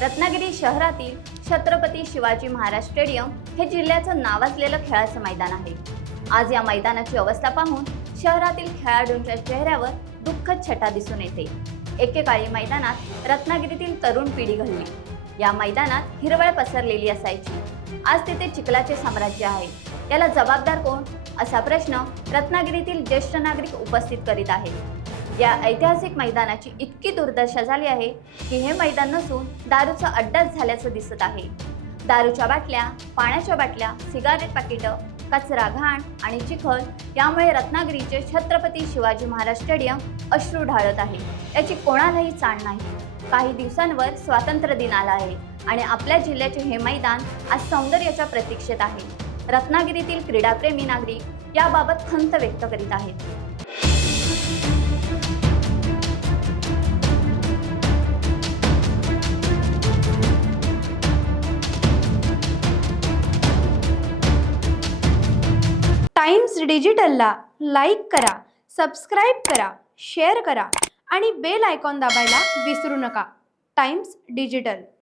रत्नागिरी शहरातील छत्रपती शिवाजी महाराज स्टेडियम हे जिल्ह्याचं नावाजलेलं खेळाचं मैदान आहे। आज या मैदानाची अवस्था पाहून शहरातील खेळाडूंच्या चेहऱ्यावर दुःखद छटा दिसून येते। एकेकाळी मैदानात रत्नागिरीतील तरुण पिढी घडली। या मैदानात हिरवळ पसरलेली असायची। आज तिथे चिखलाचे साम्राज्य आहे। याला जबाबदार कोण असा प्रश्न रत्नागिरीतील ज्येष्ठ नागरिक उपस्थित करीत आहेत। या ऐतिहासिक मैदानाची इतकी दुर्दशा झाली आहे की हे मैदान नसून दारूचा अड्डाच झाल्याचं दिसत आहे। दारूच्या बाटल्या, पाण्याच्या बाटल्या, सिगारेट पाकिटं, कचरा, घाण आणि चिखल यामुळे रत्नागिरीचे छत्रपती शिवाजी महाराज स्टेडियम अश्रू ढाळत आहे। याची कोणालाही जाण नाही। काही दिवसांवर स्वातंत्र्य दिन आला आहे आणि आपल्या जिल्ह्याचे हे मैदान आज सौंदर्याच्या प्रतीक्षेत आहे। रत्नागिरीतील क्रीडाप्रेमी नागरिक याबाबत खंत व्यक्त करीत आहेत। टाइम्स डिजिटलला लाईक करा, सबस्क्राईब करा, शेअर करा आणि बेल आयकॉन दाबायला विसरू नका। Times digital.